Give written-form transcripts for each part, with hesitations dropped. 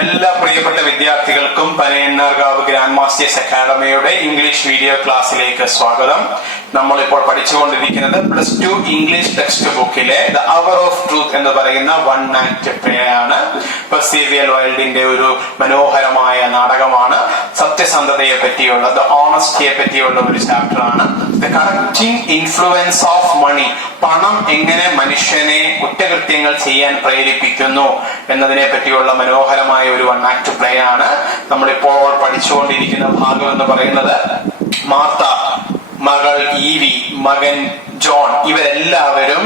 എല്ലാ പ്രിയപ്പെട്ട വിദ്യാർത്ഥികൾക്കും പനയന്നാർകാവ് ഗ്രാൻഡ് മാസ്റ്റേഴ്സ് അക്കാഡമിയുടെ ഇംഗ്ലീഷ് വീഡിയോ ക്ലാസ്സിലേക്ക് സ്വാഗതം. നമ്മളിപ്പോൾ പഠിച്ചുകൊണ്ടിരിക്കുന്നത് +2 ഇംഗ്ലീഷ് ടെക്സ്റ്റ് ബുക്കിലെ ദ അവർ ഓഫ് ട്രൂത്ത് എന്ന് പറയുന്ന വൺ ആക്ട് പ്ലേ ആണ്. പെർസീവിയർ വൈൽഡിന്റെ ഒരു മനോഹരമായ നാടകമാണ്. സത്യസന്ധതയെ പറ്റിയുള്ള, ദ ഓണസ്റ്റിയെ പറ്റിയുള്ള ഒരു ചാപ്റ്റർ ആണ്. The corrupting influence of money, പണം എങ്ങനെ മനുഷ്യനെ കുറ്റകൃത്യങ്ങൾ ചെയ്യാൻ പ്രേരിപ്പിക്കുന്നു എന്നതിനെ പറ്റിയുള്ള മനോഹരമായ ഒരു വൺ ആക്ട് പ്ലേ ആണ്. നമ്മളിപ്പോൾ പഠിച്ചുകൊണ്ടിരിക്കുന്ന ഭാഗം എന്ന് പറയുന്നത് മാർത്ത, മകൾ ഈവി, മകൻ ജോൺ, ഇവരെല്ലാവരും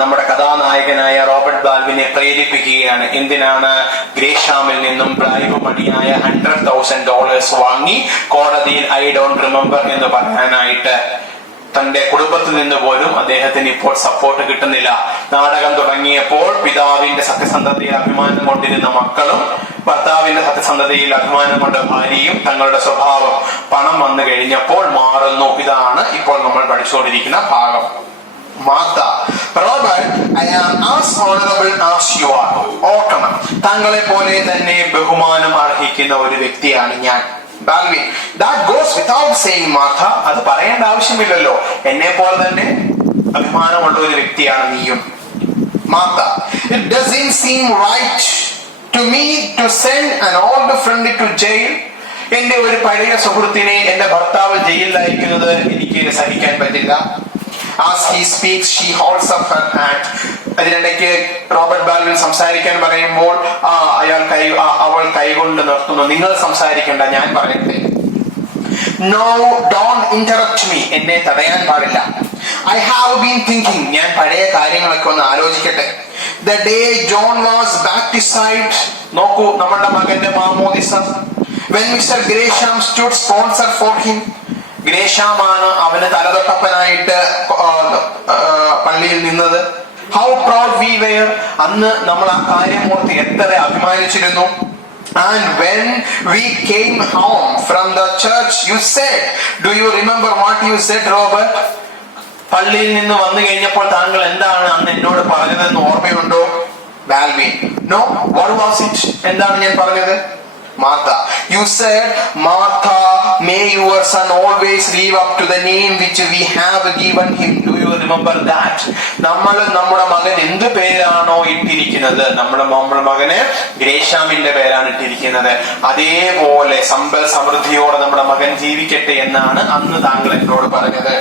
നമ്മുടെ കഥാനായകനായ റോബർട്ട് ബാൽവിനെ പ്രേരിപ്പിക്കുകയാണ്. എന്തിനാണ്? ഗ്രേഷാമിൽ നിന്നും ബ്രൈബ് മണിയായ $100,000 വാങ്ങി കോടതിയിൽ ഐ ഡോണ്ട് റിമെമ്പർ എന്ന് പറയാനായിട്ട്. തന്റെ കുടുംബത്തിൽ നിന്ന് പോലും അദ്ദേഹത്തിന് ഇപ്പോൾ സപ്പോർട്ട് കിട്ടുന്നില്ല. നാടകം തുടങ്ങിയപ്പോൾ പിതാവിന്റെ സത്യസന്ധതയിൽ അഭിമാനം കൊണ്ടിരുന്ന മക്കളും ഭർത്താവിന്റെ സത്യസന്ധതയിൽ അഭിമാനം കൊണ്ട ഭാര്യയും തങ്ങളുടെ സ്വഭാവം പണം വന്നു കഴിഞ്ഞപ്പോൾ മാറുന്നു. ഇതാണ് ഇപ്പോൾ നമ്മൾ പഠിച്ചുകൊണ്ടിരിക്കുന്ന ഭാഗം. Martha, Robert, I am as honorable as you are. ഓർക്കണം, താങ്കളെ പോലെ തന്നെ ബഹുമാനം അർഹിക്കുന്ന ഒരു വ്യക്തിയാണ് ഞാൻ. Balvin, that goes without saying, Martha. അത് പറയേണ്ട ആവശ്യമില്ലല്ലോ, എന്നെ പോലെ തന്നെ അഭിമാനമുള്ള ഒരു വ്യക്തിയാണ് നീയും. Martha, it doesn't seem right to me to send an old friend to jail. എന്റെ ഒരു പഴയ സുഹൃത്തിനെ എന്റെ ഭർത്താവ് ജയിലിൽ അയക്കുന്നത് എനിക്ക് സഹിക്കാൻ പറ്റില്ല. As he speaks, she holds up her hand. അതിനിടയ്ക്ക് റോബർട്ട് ബാൽവിൻ സംസാരിക്കാൻ പറയുമ്പോൾ അവൾ കൈകൊണ്ട് നിർത്തുന്നു. നിങ്ങൾ സംസാരിക്കണ്ട, ഞാൻ പറയട്ടെ. No, don't interrupt me. എന്നെ തടയാൻ പാടില്ല. I have been thinking. ഞാൻ പഴയ കാര്യങ്ങളൊക്കെ ഒന്ന് ആലോചിക്കട്ടെ. The day John was baptized, നോക്കൂ, നമ്മുടെ മകന്റെ മാമോദിസ. When Mr. Gresham stood sponsor for him, ഗ്രേഷാമാണ് അവന് തലതൊട്ടപ്പനായിട്ട് പള്ളിയിൽ നിന്നത്. How proud we were. അന്ന് നമ്മൾ ആ കാര്യം ഓർത്ത് എത്ര അഭിമാനിച്ചിരുന്നു. And when we came home from the church, you said, do you remember what you said, Robert? പള്ളിയിൽ നിന്ന് വന്നു കഴിഞ്ഞപ്പോൾ താങ്കൾ എന്താണ് അന്ന് എന്നോട് പറഞ്ഞതെന്ന് ഓർമ്മയുണ്ടോ? Balvin, no, what was it? എന്താണ് ഞാൻ പറഞ്ഞത്? Martha, you said, Martha, may your son always live up to the name which we have given him. Do you remember that? നമ്മുടെ മകൻ എന്ത് പേരാണോ ഇട്ടിരിക്കുന്നത്, നമ്മുടെ മകന് ഗ്രേഷാമിന്റെ പേരാണ് ഇട്ടിരിക്കുന്നത്. അതേപോലെ സമ്പൽ സമൃദ്ധിയോടെ നമ്മുടെ മകൻ ജീവിക്കട്ടെ എന്നാണ് അന്ന് താങ്കൾ എന്നോട് പറഞ്ഞത്.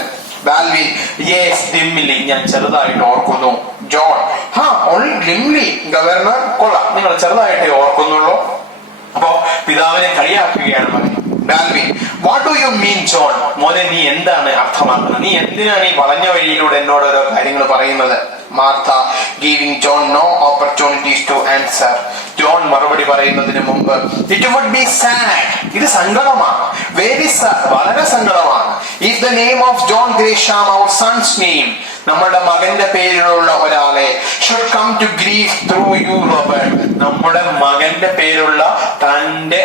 ബാൽവിൻ, yes, dimly, ഞാൻ ചെറുതായിട്ട് ഓർക്കുന്നു. John, only dimly. ഗവർണർ, കൊള്ളാം, നിങ്ങൾ ചെറുതായിട്ടേ ഓർക്കുന്നുള്ളൂ. അപ്പോ പിതാവിനെ കളിയാക്കുകയാണ് മകൻ. Balvin, what do you mean John? മോനെ, നീ എന്താണ് അർത്ഥമാക്കുന്നത്? നീ എന്തിനാണ് ഈ വളഞ്ഞ വഴിയിലൂടെ എന്നോട് ഓരോ കാര്യങ്ങൾ പറയുന്നത്? Martha, giving John no opportunities to answer. John മറുപടി പറയുന്നതിന് മുമ്പ്, ഇറ്റ് വുഡ് ബി സാഡ്. ഇത് സങ്കടമാണ്, വെരി സാഡ്, വളരെ സങ്കടമാണ്. If the name of John Gresham, our son's name, നമ്മുടെ മകന്റെ പേരിലുള്ള ഒരാളെ, should come to grief through you, Robert. നമ്മുടെ മകന്റെ പേരുള്ള തന്റെ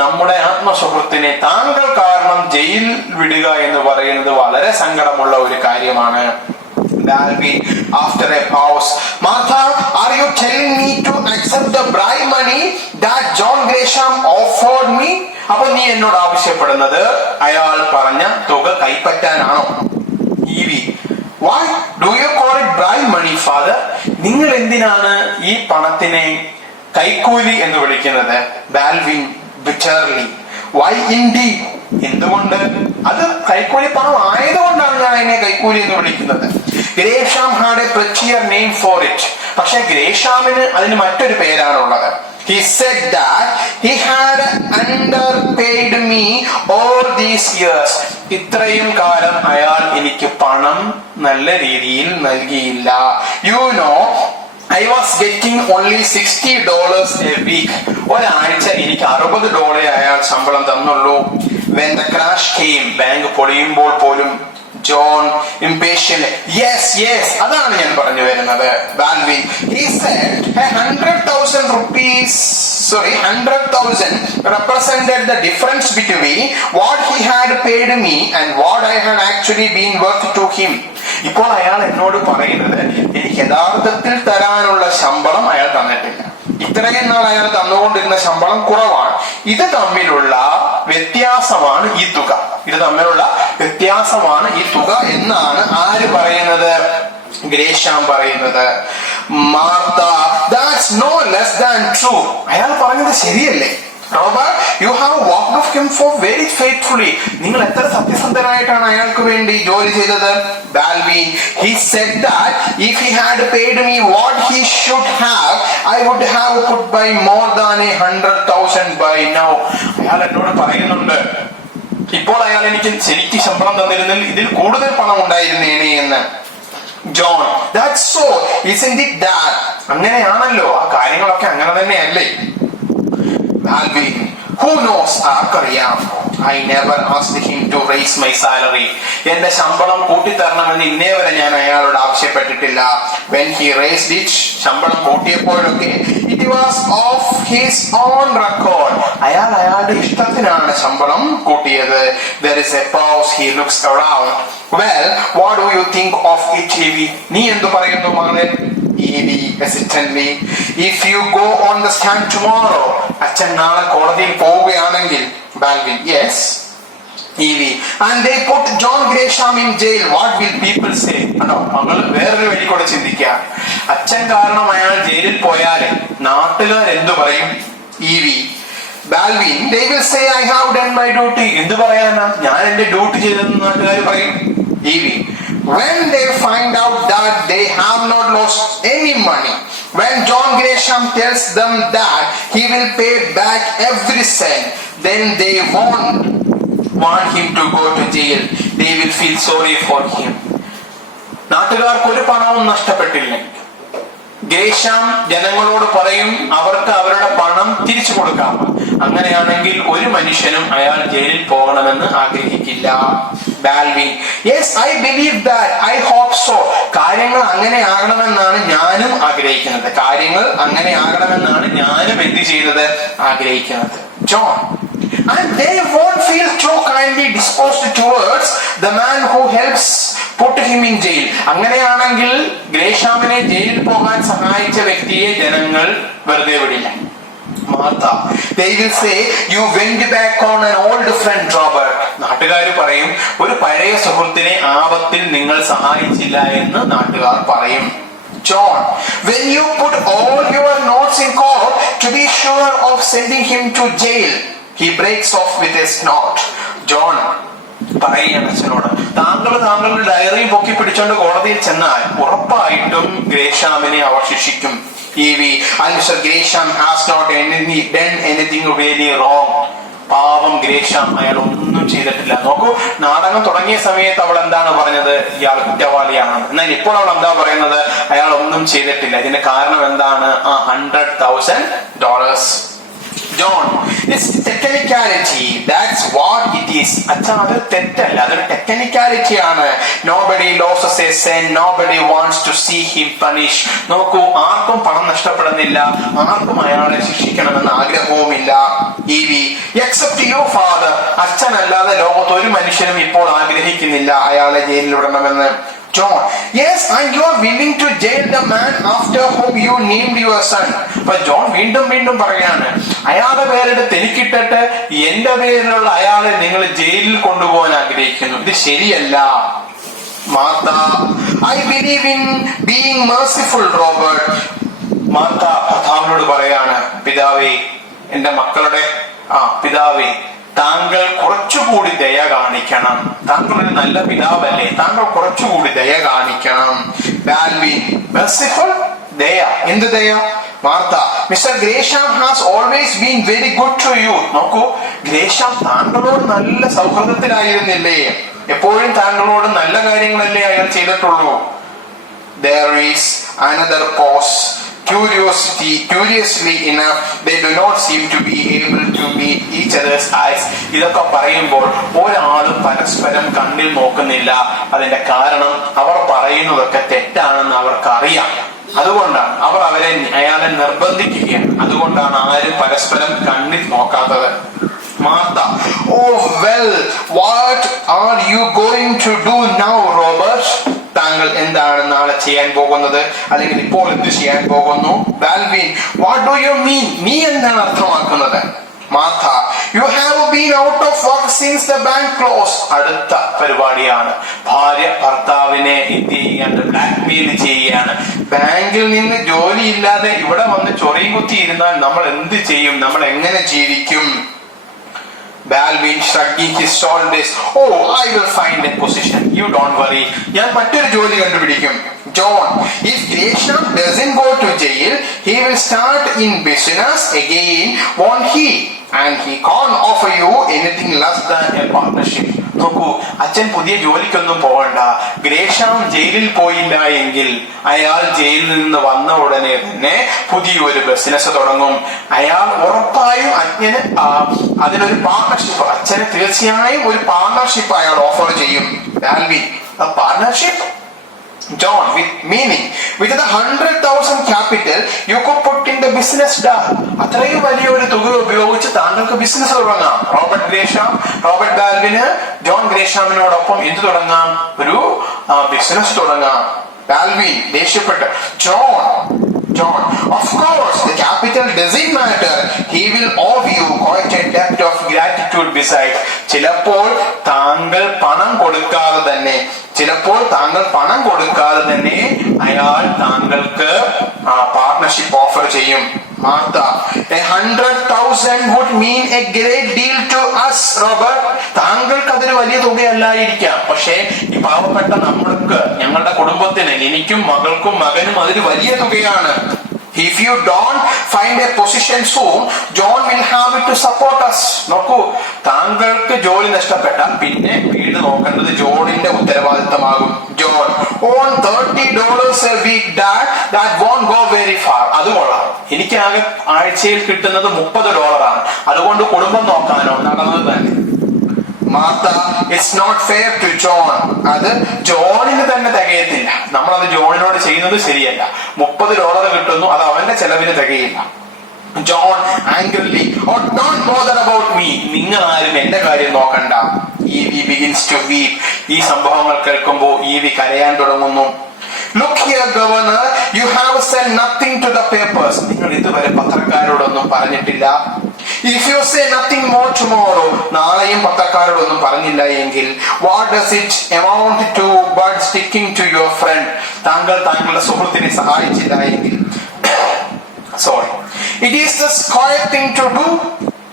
നമ്മുടെ ആത്മസുഹൃത്തിനെ താങ്കൾ കാരണം ജയിൽ വിടുക എന്ന് പറയുന്നത് വളരെ സങ്കടമുള്ള ഒരു കാര്യമാണ്. Balvin, after a pause, Martha, are you telling me to accept the bribe money that John Gresham offered me? അപ്പോൾ നീ എന്നോട് ആവശ്യപ്പെടുന്നത് അയാൾ പറഞ്ഞ തുക കൈപ്പറ്റാനാണോ? Evie, why do you call it bribe money, father? നിങ്ങൾ എന്തിനാണ് ഈ പണത്തിനെ കൈക്കൂലി എന്ന് വിളിക്കുന്നത്? Balvin, bitterly, why indeed? എന്തുകൊണ്ട്? അത് കൈക്കൂലി പണം ആയതുകൊണ്ടാണ് ഞാൻ അതിനെ കൈക്കൂലി എന്ന് വിളിക്കുന്നത്. ഗ്രേഷാം had a prettier name for it. പക്ഷെ ഗ്രേഷാമിന് അതിന് മറ്റൊരു പേരാണുള്ളത്. He said that he had underpaid me all these years. ഇത്രയും കാലം അയാൾ എനിക്ക് പണം നല്ല രീതിയിൽ നൽകിയില്ല. You know, I was getting only $60 a week. ഒരാഴ്ച എനിക്ക് $60 അയാൾ ശമ്പളം തന്നുള്ളൂ. When the crash came, bank പൊളിയുമ്പോൾ പോലും ജോൺ impatient, yes, അതാണ് ഞാൻ പറഞ്ഞു വരുന്നത്. Baldwin, he said 100,000 represented the difference between what he had paid me and what I had actually been worth to him. ഇപ്പോൾ അയാൾ എന്നോട് പറയുന്നത് എനിക്ക് യഥാർത്ഥത്തിൽ തരാനുള്ള ശമ്പളം അയാൾ തന്നിട്ടില്ല. ഇത്രയും നാൾ അയാൾ തന്നുകൊണ്ടിരുന്ന ശമ്പളം കുറവാണ്. ഇത് തമ്മിലുള്ള വ്യത്യാസമാണ് ഈ തുക. ഇത് തമ്മിലുള്ള വ്യത്യാസമാണ് ഈ തുക എന്നാണ് ആര് പറയുന്നത്? ഗ്രേഷാം പറയുന്നത്. Martha, that's no less than true. അയാൾ പറഞ്ഞത് ശരിയല്ലേ? Robert, you have walked with him for very faithfully. നിങ്ങൾ എത്ര സത്യസന്ധനായിട്ടാണ് അയാൾക്ക് വേണ്ടി ജോലി ചെയ്തത്? Balvin, he said that if he had paid me what he should have, I would have put by more than 100,000 by now. അയാൾ എന്നോട് പറയുന്നുണ്ട്, ഇപ്പോൾ അയാൾ എനിക്ക് ശരിക്ക് ശമ്പളം തന്നിരുന്നെങ്കിൽ ഇതിൽ കൂടുതൽ പണം ഉണ്ടായിരുന്നേനെ എന്ന്. John, that's so, isn't it that? അങ്ങനെയാണല്ലോ, ആ കാര്യങ്ങളൊക്കെ അങ്ങനെ തന്നെയല്ലേ? Alvin, who knows? ആർക്കറിയാം. I never asked him to raise my salary. എന്റെ ശമ്പളം കൂട്ടിത്തരണമെന്ന് ഇന്നേ വരെ ഞാൻ അയാളോട് ആവശ്യപ്പെട്ടിട്ടില്ല. When he raised it, ശമ്പളം കൂട്ടിയപ്പോഴൊക്കെ it was of his own record. അയാളുടെ ഇഷ്ടത്തിനാണ് ശമ്പളം കൂട്ടിയത്. There is a pause. He looks around. Well, what do you think of it, Evie? നീ എന്തു പറയുന്നു മകളെ? Evie hesitantly, if you go on the stand tomorrow, അച്ഛൻ നാളെ കോടതിയിൽ പോവുകയാണെങ്കിൽ. Balvin, yes. Evie, and they put John Gresham in jail, what will people say? അല്ലോ, മകൾ വേറൊരു വഴി കൂടെ ചിന്തിക്കുക. അച്ഛൻ കാരണം അയാൾ ജയിലിൽ പോയാൽ നാട്ടുകാർ എന്തു പറയും? Evie, Balvin, they will say I have done my duty. എന്തു പറയാനാ? ഞാൻ എന്റെ ഡ്യൂട്ടി ചെയ്തെന്ന് നാട്ടുകാർ പറയും. Evie, when they find out that they have not lost any money, when John Gresham tells them that he will pay back every cent, then they won't want him to go to jail. They will feel sorry for him. നാട്ടുകാർക്ക് ഒരു പണവും നഷ്ടപ്പെട്ടില്ല. ഗ്രേഷാം ജനങ്ങളോട് പറയും അവർക്ക് അവരുടെ പണം തിരിച്ചു കൊടുക്കാം. അങ്ങനെയാണെങ്കിൽ ഒരു മനുഷ്യനും അയാൾ ജയിലിൽ പോകണമെന്ന് ആഗ്രഹിക്കില്ല. Balvin, yes, I believe that. I hope so. കാര്യങ്ങൾ അങ്ങനെ ആകണമെന്നാണ് ഞാനും ആഗ്രഹിക്കുന്നത്. കാര്യങ്ങൾ അങ്ങനെ ആകണമെന്നാണ് ഞാനും എന്ത് ചെയ്യുന്നത്? ആഗ്രഹിക്കുന്നത്. John, and they won't feel too kindly disposed towards the man who helps put him in jail. അങ്ങനെയാണെങ്കിൽ ഗ്രേഷാമിനെ ജയിലിൽ പോകാൻ സഹായിച്ച വ്യക്തിയെ ജനങ്ങൾ വെറുതെ വിടില്ല. Martha, they will say you went back on an old friend, Robert. നാട്ടുകാർ പറയും ഒരു പഴയ സുഹൃത്തിനെ ആപത്തിൽ നിങ്ങൾ സഹായിച്ചില്ല എന്ന് നാട്ടുകാർ പറയും. John, when you put all your notes in court to be sure of sending him to jail, he breaks off with a snort. John പറയുകയാണ് അച്ഛനോട്, താങ്കളുടെ ഡയറിയും പൊക്കി പിടിച്ചോണ്ട് കോടതിയിൽ ചെന്നാൽ ഉറപ്പായിട്ടും ഗ്രേഷാമിനെ അവർ ശിക്ഷിക്കും. Evie, and Mr. Gresham has not done anything really wrong. പാവം ഗ്രേഷാം, അയാൾ ഒന്നും ചെയ്തിട്ടില്ല. നോക്കൂ, നാടകം തുടങ്ങിയ സമയത്ത് അവൾ എന്താണ് പറഞ്ഞത്? ഇയാൾ കുറ്റവാളിയാണെന്ന്. എന്നാൽ ഇപ്പോൾ അവൾ എന്താ പറയുന്നത്? അയാൾ ഒന്നും ചെയ്തിട്ടില്ല. ഇതിന്റെ കാരണം എന്താണ്? $100,000. John, it's technicality. That's what it is. അച്ഛാ, അത് തെറ്റല്ല, അതൊരു ടെക്നിക്കാലിറ്റി ആണ്. Nobody loses a cent. Nobody wants to see him punished. നോക്കൂ, ആർക്കും പണം നഷ്ടപ്പെടുന്നില്ല, ആർക്കും അയാളെ ശിക്ഷിക്കണമെന്ന് ആഗ്രഹവുമില്ല. Evie, except your father. അച്ഛനല്ലാതെ ലോകത്ത് ഒരു മനുഷ്യനും ഇപ്പോൾ ആഗ്രഹിക്കുന്നില്ല അയാളെ ജയിലിൽ വിടണമെന്ന്. John, yes, and you are willing to jail the man after whom you named your son. അപ്പൊ ജോൺ വീണ്ടും പറയാണ്, അയാളുടെ പേരെടുത്ത് എനിക്കിട്ടിട്ട് എന്റെ പേരിലുള്ള അയാളെ നിങ്ങൾ ജയിലിൽ കൊണ്ടുപോകാൻ ആഗ്രഹിക്കുന്നു. ഇത് ശരിയല്ല. Martha, I believe in being merciful, Robert. Martha ഭർത്താവിനോട് പറയാണ്, പിതാവേ, എന്റെ മക്കളുടെ പിതാവേ, താങ്കൾ കുറച്ചുകൂടി ദയ കാണിക്കണം. താങ്കൾ ഒരു നല്ല പിതാവല്ലേ, താങ്കൾ കുറച്ചുകൂടി ദയ കാണിക്കണം. Balvin, merciful? ദയ? എന്ത് ദയ? Martha, mister Gresham has always been very good to you. നോക്കൂ, ഗ്രേഷാം താങ്കളോട് നല്ല സൗഹൃദത്തിലായിരുന്നില്ലേ? എപ്പോഴും താങ്കളോട് നല്ല കാര്യങ്ങളല്ലേ അയാൾ ചെയ്തിട്ടുള്ളൂ. There is another pause. Curiously enough, they do not seem to be able to meet each other's eyes. ഇതൊക്കെ പറയുമ്പോൾ ഒരാളും പരസ്പരം കണ്ണിൽ നോക്കുന്നില്ല. അതിന്റെ കാരണം അവർ പറയുന്നതൊക്കെ തെറ്റാണെന്ന് അവർക്കറിയാം. അതുകൊണ്ടാണ് അവർ അയാളെ നിർബന്ധിക്കുകയാണ്. അതുകൊണ്ടാണ് ആരും പരസ്പരം കണ്ണിൽ നോക്കാത്തത്. Martha, oh well, what are you going to do now, Robert? താങ്കൾ താങ്കൾ എന്താണ് നാളെ ചെയ്യാൻ പോകുന്നത്, അല്ലെങ്കിൽ ഇപ്പോൾ എന്ത് ചെയ്യാൻ പോകുന്നു? Balvin, what do you mean? നീ എന്താണ് അർത്ഥമാക്കുന്നത്? Martha, you have been out of work since the bank close. അടുത്ത പരിപാടിയാണ്. ഭാര്യ ഭർത്താവിനെ എന്ത് ചെയ്യാണ്? ബ്ലാക്ക്മെയിൽ ചെയ്യുകയാണ്. ബാങ്കിൽ നിന്ന് ജോലിയില്ലാതെ ഇവിടെ വന്ന് ചൊറിയും കുത്തി ഇരുന്നാൽ നമ്മൾ എന്ത് ചെയ്യും? നമ്മൾ എങ്ങനെ ജീവിക്കും? Balvin shrugging his shoulders. Oh, I will find a position. You don't worry. ഞാൻ മറ്റൊരു ജോലി കണ്ടുപിടിക്കും. John, if Gresham doesn't go to jail, he will start in business again, won't he? And he can't offer you anything less than a partnership. നോക്കൂ, അച്ഛൻ പുതിയ ജോലിക്കൊന്നും പോകണ്ട. ഗ്രേഷാം ജയിലിൽ പോയില്ല എങ്കിൽ അയാൾ ജയിലിൽ നിന്ന് വന്ന ഉടനെ തന്നെ പുതിയൊരു ബിസിനസ് തുടങ്ങും. അയാൾ ഉറപ്പായും അച്ഛന് അതിനൊരു പാർട്ണർഷിപ്പ്, അച്ഛന് തീർച്ചയായും ഒരു പാർട്ണർഷിപ്പ് അയാൾ ഓഫർ ചെയ്യും. Balvin, a partnership? John, with meaning, with the 100,000 capital you could put in the business down. അത്രയും വലിയ ഒരു തുക ഉപയോഗിച്ച് താങ്കൾക്ക് ബിസിനസ് തുടങ്ങാം. റോബർട്ട് ബാൽവിന് ജോൺ ഗ്രേഷാമിനോടൊപ്പം എന്ത് തുടങ്ങാം? ഒരു ബിസിനസ് തുടങ്ങാം. ബാൽവിൻ ദേഷ്യപ്പെട്ട്, John, of course the capital doesn't matter. He will owe you quite a debt of gratitude besides. ചിലപ്പോൾ താങ്കൾ പണം കൊടുക്കാതെ തന്നെ അയാൾ താങ്കൾക്ക് പാർട്ണർഷിപ്പ് ഓഫർ ചെയ്യും. Martha, 100,000 would mean a great deal to us, Robert. താങ്കൾക്ക് അതൊരു വലിയ തുകയല്ലായിരിക്കാം, പക്ഷേ ഈ പാവപ്പെട്ട നമ്മൾക്ക്, ഞങ്ങളുടെ കുടുംബത്തിന്, എനിക്കും മകൾക്കും മകനും അതൊരു വലിയ തുകയാണ്. If you don't find a position soon, John will have it to support us. നോക്കൂ, താങ്കൾക്ക് ജോലി നഷ്ടപ്പെട്ടാൽ പിന്നെ വീട് നോക്കേണ്ടത് ജോണിന്റെ ഉത്തരവാദിത്തമാകും. John, on $30 a week, Dad, that won't go very far. അത് കൊള്ളാം. എനിക്ക് ആകെ ആഴ്ചയിൽ കിട്ടുന്നത് $30. അതുകൊണ്ട് കുടുംബം നോക്കാനോ നടന്നത് തന്നെ. Martha, it's not fair to John. അത് ജോണിന് തന്നെ തികയത്തില്ല. നമ്മളത് ജോണിനോട് ചെയ്യുന്നത് ശരിയല്ല. $30 കിട്ടുന്നു, അത് അവന്റെ ചെലവിന് തികയില്ല. John angrily, oh, don't bother about me. നിങ്ങൾ ആരും എന്റെ കാര്യം നോക്കണ്ട. EV begins to weep. ഈ സംഭവങ്ങൾ കേൾക്കുമ്പോൾ ഈവി കരയാൻ തുടങ്ങുന്നു. Look here, Governor, you have said nothing to the papers. നിങ്ങൾ ഇതുവരെ പത്രക്കാരോടൊന്നും പറഞ്ഞിട്ടില്ല. If you say nothing more tomorrow, നാളെയും പത്രക്കാരോടൊന്നും പറഞ്ഞില്ല എങ്കിൽ, what does it amount to but sticking to your friend? താങ്കൾ താങ്കളുടെ സുഹൃത്തിനെ സഹായിച്ചില്ല എങ്കിൽ, sorry, it is the square thing to do.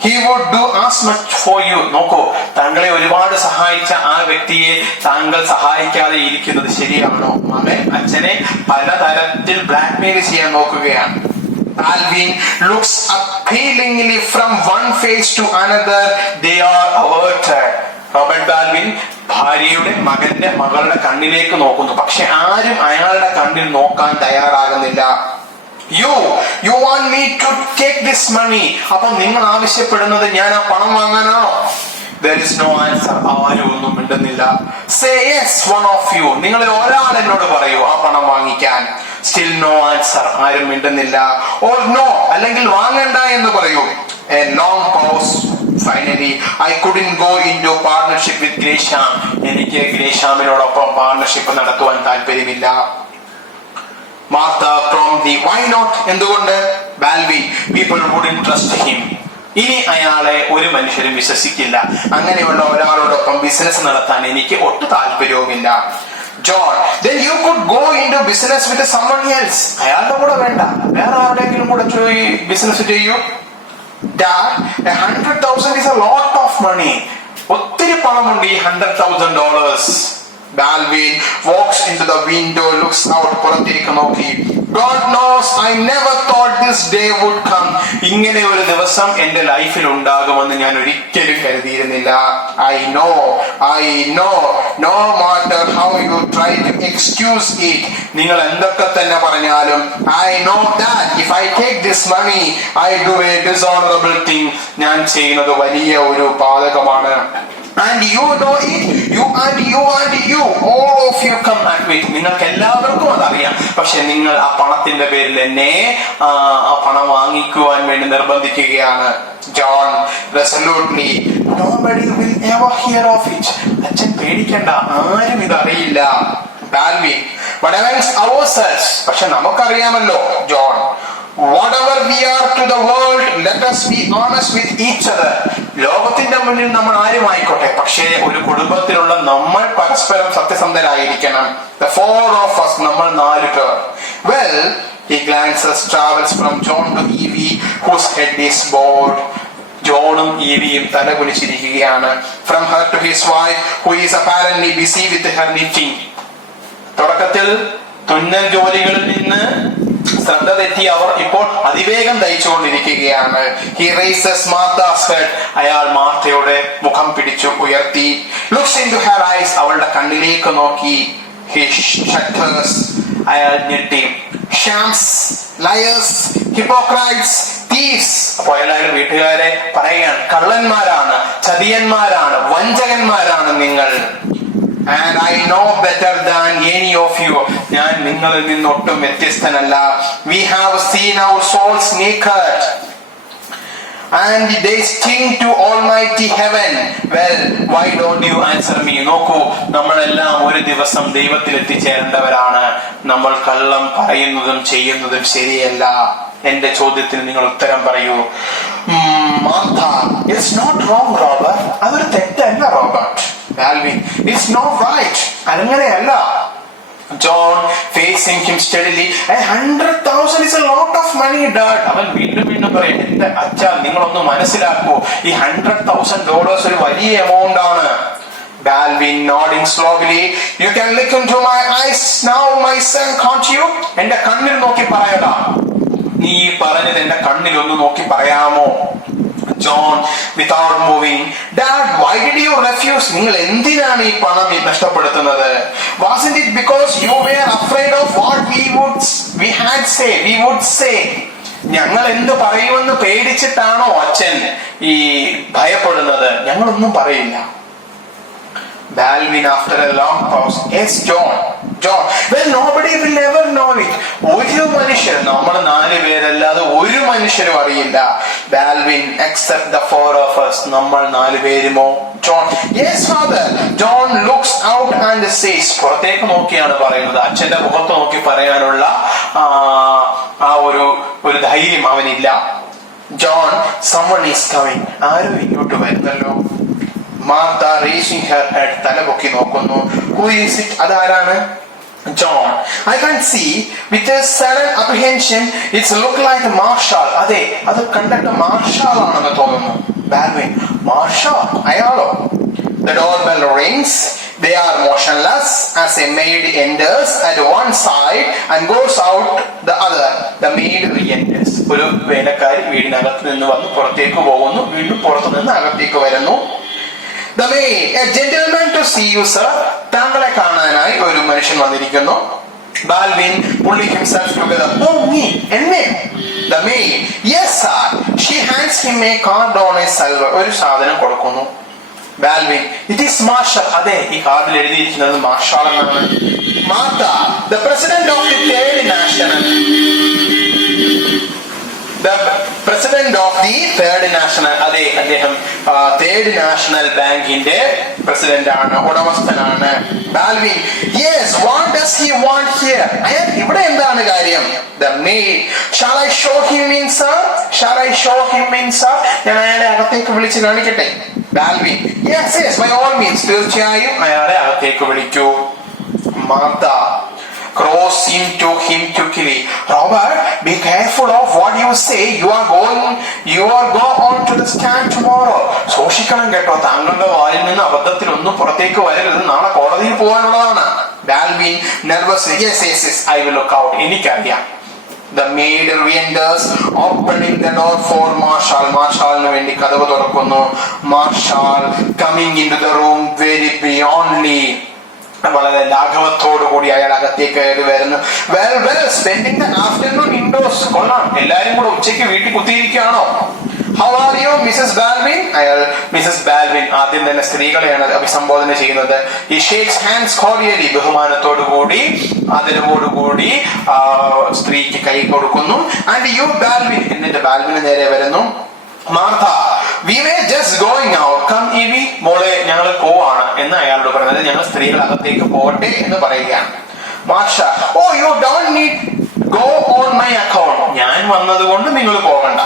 He would do as much for you. നോക്കൂ, താങ്കളെ ഒരുപാട് സഹായിച്ച ആ വ്യക്തിയെ താങ്കൾ സഹായിക്കാതെ ഇരിക്കുന്നത് ശരിയാണോ? മകൻ അച്ഛനെ പലതരത്തിൽ ബ്ലാക്ക്മെയിൽ ചെയ്യാൻ നോക്കുകയാണ്. Balvin looks appealingly from one face to another. They are averted. Robert Balvin ഭാര്യയുടെ മകളുടെ കണ്ണിലേക്ക് നോക്കുന്നു, പക്ഷെ ആരും അയാളുടെ കണ്ണിൽ നോക്കാൻ തയ്യാറാകുന്നില്ല. You want me to take this money? അപ്പൊ നിങ്ങൾ ആവശ്യപ്പെടുന്നത് ഞാൻ ആ പണം വാങ്ങാനാണോ? There is no answer. ആരും ഒന്നും മിണ്ടുന്നില്ല. Say yes, one of you. നിങ്ങളിൽ ഒരാൾ എന്നോട് പറയൂ ആ പണം വാങ്ങിക്കാൻ. Still no answer. ആരും മിണ്ടുന്നില്ല. Or no, അല്ലെങ്കിൽ വാങ്ങണ്ട എന്ന് പറയൂ. A long pause. Finally, I couldn't go into partnership with Gresham. എനിക്ക് ഗ്രേഷാമിനോടൊപ്പം പാർട്ണർഷിപ്പ് നടത്തുവാൻ താല്പര്യമില്ല. Martha promptly, why not? എന്തുകൊണ്ട്? Balvin, people wouldn't trust him. ഇനി അയാളെ ഒരു മനുഷ്യരും വിശ്വസിക്കില്ല. അങ്ങനെയുള്ള ഒരാളോടൊപ്പം ബിസിനസ് നടത്താൻ എനിക്ക് ഒട്ടും താല്പര്യവുമില്ല. John, then you could go into business with someone else. അയാളുടെ കൂടെ വേണ്ട, വേറെ ആരുടെയെങ്കിലും കൂടെ ബിസിനസ് ചെയ്യൂ. Dad, 100,000 is a lot of money. ഒത്തിരി പണമുണ്ട് ഈ $100,000. Balvin walks into the window, looks out, പുറത്തേക്ക് നോക്കി. God knows, I never thought this day would come. ഇങ്ങനെ ഒരു ദിവസം എന്റെ ലൈഫിൽ ഉണ്ടാകുമെന്ന് ഞാൻ ഒരിക്കലും കരുതിയിരുന്നില്ല. I know, no matter how you try to excuse it. നിങ്ങൾ എന്തൊക്കെ തന്നെ പറഞ്ഞാലും, I know that if I take this money, I do a dishonorable thing. ഞാൻ ചെയ്യുന്നത് വലിയ ഒരു പാതകമാണ്. And you know it, you, all of you come at me. നിങ്ങൾക്ക് എല്ലാവർക്കും അതറിയാം, പക്ഷെ നിങ്ങൾ ആ പണത്തിന്റെ പേരിൽ എന്നെ ആ പണം വാങ്ങിക്കുവാൻ വേണ്ടി നിർബന്ധിക്കുകയാണ്. John resolutely, nobody will ever hear of it. അച്ഛൻ പേടിക്കണ്ട, ആരും ഇതറിയില്ല. Balvin, But amongst ourselves, പക്ഷെ നമുക്കറിയാമല്ലോ John, whatever we are to the world, let us be honest with each other. ലോകത്തിന്റെ മുന്നിൽ നമ്മൾ ആരുമായിക്കോട്ടെ, പക്ഷേ ഒരു കുടുംബത്തിലുള്ള നമ്മൾ പരസ്പരം സത്യസന്ധരായിരിക്കണം. The four of us, നമ്മൾ 4 പേർ. Well, he glances, travels from John to Evie, whose head is bowed. ജോണും ഈവിയും തല കുനിച്ചിരിക്കുകയാണ്. From her to his wife, who is apparently busy with her knitting. തുടക്കത്തിൽ തുന്നൽ ജോലികളിൽ നിന്ന് ശ്രദ്ധ തെറ്റി അവർ ഇപ്പോൾ അതിവേഗം തയ്ച്ചുകൊണ്ടിരിക്കുകയാണ്. He raises Martha's head. അയാൾ മാർത്തയുടെ മുഖം പിടിച്ചു ഉയർത്തി. Looks into her eyes. അവളുടെ കണ്ണിലേക്ക് നോക്കി. He shudders. അയാൾ ഞെട്ടി. Shams, liars, hypocrites, thieves. അപ്പോൾ അയാൾ വീട്ടുകാരെ പറയുകയാണ്, കള്ളന്മാരാണ്, ചതിയന്മാരാണ്, വഞ്ചകന്മാരാണ് നിങ്ങൾ. And I know better than any of you. ഞാൻ നിങ്ങളിൽ നിന്നൊട്ടും വ്യത്യസ്തനല്ല. We have seen our souls naked and they sting to Almighty Heaven. Well, why don't you answer me? നോക്കൂ, നമ്മളെല്ലാം ഒരു ദിവസം ദൈവത്തിൽ എത്തിച്ചേരേണ്ടവരാണ്. നമ്മൾ കള്ളം പറയുന്നതും ചെയ്യുന്നതും ശരിയല്ല. എന്റെ ചോദ്യത്തിന് നിങ്ങൾ ഉത്തരം പറയൂ. Martha, it's not wrong, Robert. അതൊരു തെറ്റല്ല Robert. Alvin, it's not right. അങ്ങനെയല്ല. John, facing him steadily, 100,000 is a lot of money, Dad. അവൻ വീണ്ടും പറയും, എന്റെ അച്ഛാ, നിങ്ങളൊന്ന് മനസ്സിലാക്കൂ, ഈ $100,000 ഒരു വലിയ എമൗണ്ട് ആണ്. Alvin, nodding slowly, you can look into my eyes now, my son, can't you? എന്റെ കണ്ണിൽ നോക്കി പറയടാ. നീ പറഞ്ഞത് എന്റെ കണ്ണിൽ ഒന്ന് നോക്കി പറയാമോ? John, without moving, Dad, why did you refuse? നിങ്ങൾ എന്തിനാണ് ഈ പണം നഷ്ടപ്പെടുത്തുന്നത്? Wasn't it because you were afraid of what we would say? ഞങ്ങൾ എന്ത് പറയുമെന്ന് പേടിച്ചിട്ടാണോ അച്ഛൻ ഈ ഭയപ്പെടുന്നത്? ഞങ്ങളൊന്നും പറയില്ല. Balvin, after a long pause, yes, John. Well, nobody will ever know it. ഒരു മനുഷ്യൻ, നമ്മൾ 4 പേരല്ലാതെ ഒരു മനുഷ്യരും അറിയില്ല. Balvin, except the 4 of us. നമ്മൾ 4 പേരുമോ? John, yes, father. John looks out and says. പുറത്തേക്ക് നോക്കിയാണ് പറയുന്നത്. അച്ഛന്റെ മുഖത്ത് നോക്കി പറയാനുള്ള ആ ഒരു ധൈര്യം അവനില്ല. John, someone is coming. ആരും ഇങ്ങോട്ട് വരുന്നല്ലോ. Martha, raising her head, തല പൊക്കി നോക്കുന്നു. Who is it? അതാരാണ്? John. I can see with a sudden apprehension, it's look like Marshall. അതെ, അത് കണ്ടിട്ട് മാർഷാൾ ആണെന്ന് തോന്നുന്നു. Balvin, Marshall, അയാളോ? The doorbell rings. They are motionless as a maid enters at one side and goes out the other. The maid re-enters. ഒരു വേലക്കാരി വീടിനകത്ത് നിന്ന് വന്ന് പുറത്തേക്ക് പോകുന്നു, വീണ്ടും പുറത്തു നിന്ന് അകത്തേക്ക് വരുന്നു. The maid, a gentleman to see you, sir. താങ്കളെ കാണാനായി ഒരു മനുഷ്യൻ വന്നിരിക്കുന്നു. Balvin pulling himself together. Oh, me, എന്നെ? The maid, yes, sir. She hands him a card on a silver. ഒരു സാധനം കൊടുക്കുന്നു. Balvin, it is Marshall. അതെ, ഈ കാർഡിൽ എഴുതിയിരിക്കുന്നത് മാർഷാൾ എന്നാണ്. Martha, the president of the Third National. The president of the Third National. അതെ, അദ്ദേഹം തേർഡ് നാഷണൽ ബാങ്കിന്റെ പ്രസിഡന്റ് ആണ്, ഉടമസ്ഥനാണ്. Balvin, yes, what does he want here? അയാൾ ഇവിടെ എന്താണ് കാര്യം? The maid, shall I show him in, sir? ഞാൻ അയാളെ അകത്തേക്ക് വിളിച്ച് കാണിക്കട്ടെ? Balvin, yes, by all means. തീർച്ചയായും അയാളെ അകത്തേക്ക് വിളിക്കൂ. Martha, crossing to him quickly. Robert, be careful of what you say. You are go on to the stand tomorrow. സൂക്ഷിക്കണം കേട്ടോ, താങ്കളുടെ വായിൽ നിന്ന് അബദ്ധത്തിൽ ഒന്നും പുറത്തേക്ക് വരരുത്. നാളെ കോടതിയിൽ പോകാനുള്ളതാണ്. Balvin, nervously, yes, I will look out. എനിക്കറിയാം. The maid re-enters, opening the door for Marshall. മാർഷാളിന് വേണ്ടി കതവ് തുറക്കുന്നു. Marshall coming into the room very beyondly. വളരെ ലാഘവത്തോടു കൂടി അയാൾ അകത്തേക്ക് കയറി വരുന്നു. Well, spending the afternoon indoors. കൊള്ളാം, എല്ലാരും കൂടെ ഉച്ചയ്ക്ക് വീട്ടിൽ കുത്തിയിരിക്കുകയാണോ? How are you, Mrs. Balvin? അയാൾ മിസസ് ബാൽവിൻ, ആദ്യം തന്നെ സ്ത്രീകളെയാണ് അഭിസംബോധന ചെയ്യുന്നത്. He shakes hands cordially. ബഹുമാനത്തോടു കൂടി, ആദരവോടുകൂടി സ്ത്രീക്ക് കൈ കൊടുക്കുന്നു. And you, Balvin. എന്നിട്ട് ബാൽവിന് നേരെ വരുന്നു. Martha, we were just going out. Come, Evie. മോളെ, ഞങ്ങൾ പോവാണ് എന്ന് അയാളോട് പറഞ്ഞത്. ഞങ്ങൾ സ്ത്രീകൾ അകത്തേക്ക് പോട്ടെ എന്ന് പറയുകയാണ്. Marsha, oh, you don't need go on my account. ഞാൻ വന്നതുകൊണ്ട് നിങ്ങൾ പോകണ്ട.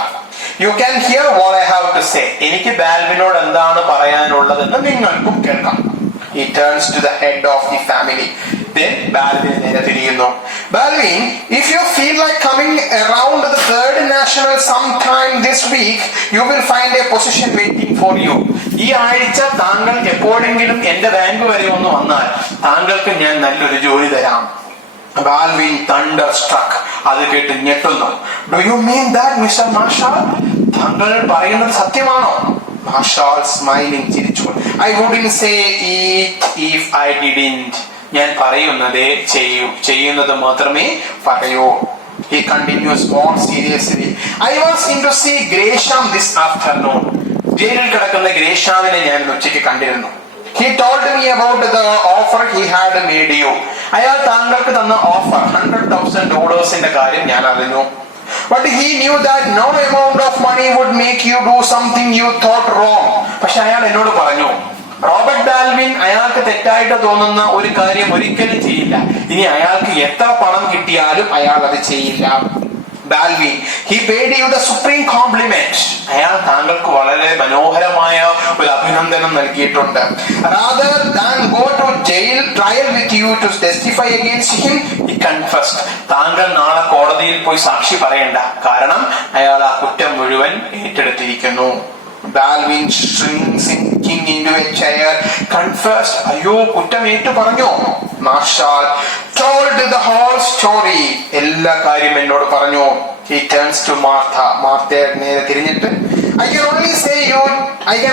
You can hear what I have to say. എനിക്ക് ബാൽവിനോട് എന്താണ് പറയാനുള്ളതെന്ന് നിങ്ങൾക്കും കേൾക്കാം. He turns to the head of the family. Then Balvin നേരെ തിരിയുന്നു. Balvin, if you feel like coming around the third national sometime this week, you will find a position waiting for you. ഈ ആഴ്ച താങ്കൾ എപ്പോഴെങ്കിലും എന്റെ bank വരെ ഒന്ന് വന്നാൽ താങ്കൾക്ക് ഞാൻ നല്ലൊരു ജോലി തരാം. Balvin thunderstruck. അത് കേട്ട് ഞെട്ടുന്നു. Do you mean that, Mr. Marshall? താങ്കൾ പറയുന്നത് സത്യമാണോ? Marshall smiling ചിരിച്ചു. I wouldn't say it if I didn't. ഞാൻ പറയുന്നതേ ചെയ്യുന്നത് മാത്രമേ പറയൂ. He continues more seriously. I was in to see Gresham this afternoon. ജയിലിൽ കിടക്കുന്ന ഗ്രേഷാമിനെ ഞാൻ ഉച്ചയ്ക്ക് കണ്ടിരുന്നു. He told me about the offer he had made you. അയാൾ താങ്കൾക്ക് തന്ന ഓഫർ $100,000 കാര്യം ഞാൻ അറിഞ്ഞു. But he knew that no amount of money would make you do something you thought wrong. പക്ഷെ അയാൾ എന്നോട് പറഞ്ഞു, റോബർട്ട് ബാൽവിൻ അയാൾക്ക് തെറ്റായിട്ട് തോന്നുന്ന ഒരു കാര്യം ഒരിക്കലും ചെയ്യില്ല. ഇനി അയാൾക്ക് എത്ര പണം കിട്ടിയാലും അയാൾ അത് ചെയ്യില്ല. Balvin, he paid you the supreme compliment. അയാൾ താങ്കൾക്ക് വളരെ മനോഹരമായ ഒരു അഭിനന്ദനം നൽകിയിട്ടുണ്ട്. Rather than go to jail trial with you to testify against him, he confessed. താങ്കൾ നാളെ കോടതിയിൽ പോയി സാക്ഷി പറയണ്ട, കാരണം അയാൾ ആ കുറ്റം മുഴുവൻ ഏറ്റെടുത്തിരിക്കുന്നു. Balvin sinking into a chair confessed. അയ്യോ, കുറ്റം ഏറ്റു പറഞ്ഞു. Marshall told the whole story. എല്ലാ കാര്യം എന്നോട് പറഞ്ഞു. He turns to Martha. മാർത്തയെ നേരെ തിരിഞ്ഞിട്ട്, I can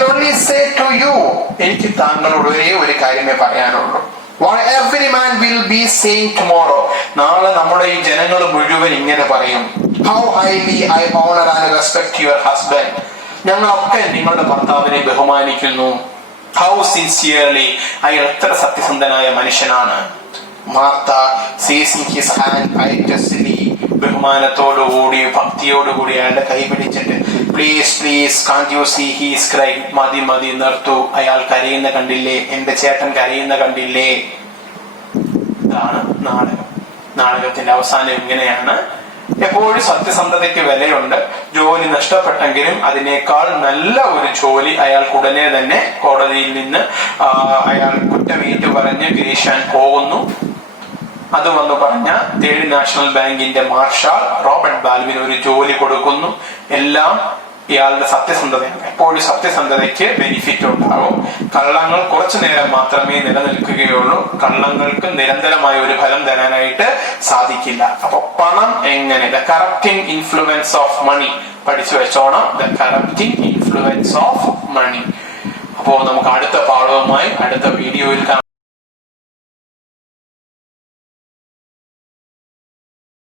only say to you. എനിക്ക് താങ്കളോട് ഒരേ ഒരു കാര്യമേ പറയാനുള്ളൂ. What every man will be saying tomorrow. നാളെ നമ്മുടെ ഈ ജനങ്ങൾ മുഴുവൻ ഇങ്ങനെ പറയും. How highly I honor and respect your husband. ഞങ്ങളൊക്കെ നിങ്ങളുടെ ഭർത്താവിനെ ബഹുമാനിക്കുന്നു. How sincerely, അയാൾ എത്ര സത്യസന്ധനായ മനുഷ്യനാണ്. Martha seizing his hand piteously, ബഹുമാനത്തോടുകൂടി ഭക്തിയോടുകൂടി അയാളുടെ കൈ പിടിച്ചിട്ട്, please can't you see he is crying. മതി നിർത്തൂ, അയാൾ കരയുന്ന കണ്ടില്ലേ, എന്റെ ചേട്ടൻ കരയുന്ന കണ്ടില്ലേ. ഇതാണ് നാടകം. നാടകത്തിന്റെ അവസാനം ഇങ്ങനെയാണ്. എപ്പോഴും സത്യസന്ധതയ്ക്ക് വിലയുണ്ട്. ജോലി നഷ്ടപ്പെട്ടെങ്കിലും അതിനേക്കാൾ നല്ല ഒരു ജോലി അയാൾക്ക് ഉടനെ തന്നെ കോടതിയിൽ നിന്ന് അയാൾ കുറ്റമേറ്റു പറഞ്ഞ് ഗ്രേഷാൻ പോകുന്നു. അത് വന്നു പറഞ്ഞ തേർഡ് നാഷണൽ ബാങ്കിന്റെ മാർഷാൽ റോബർട്ട് ബാൽവിന് ഒരു ജോലി കൊടുക്കുന്നു. എല്ലാം ഇയാളുടെ സത്യസന്ധതയാണ്. എപ്പോഴും സത്യസന്ധതയ്ക്ക് ബെനിഫിറ്റ് ഉണ്ടാവും. കള്ളങ്ങൾ കുറച്ചു നേരം മാത്രമേ നിലനിൽക്കുകയുള്ളൂ. കള്ളങ്ങൾക്ക് നിരന്തരമായ ഒരു ഫലം തരാനായിട്ട് സാധിക്കില്ല. അപ്പൊ പണം എങ്ങനെ, the corrupting influence of money പഠിച്ചു വെച്ചോണം. The corrupting influence of money. അപ്പോ നമുക്ക് അടുത്ത പാഠവുമായി അടുത്ത വീഡിയോയിൽ കാണാം.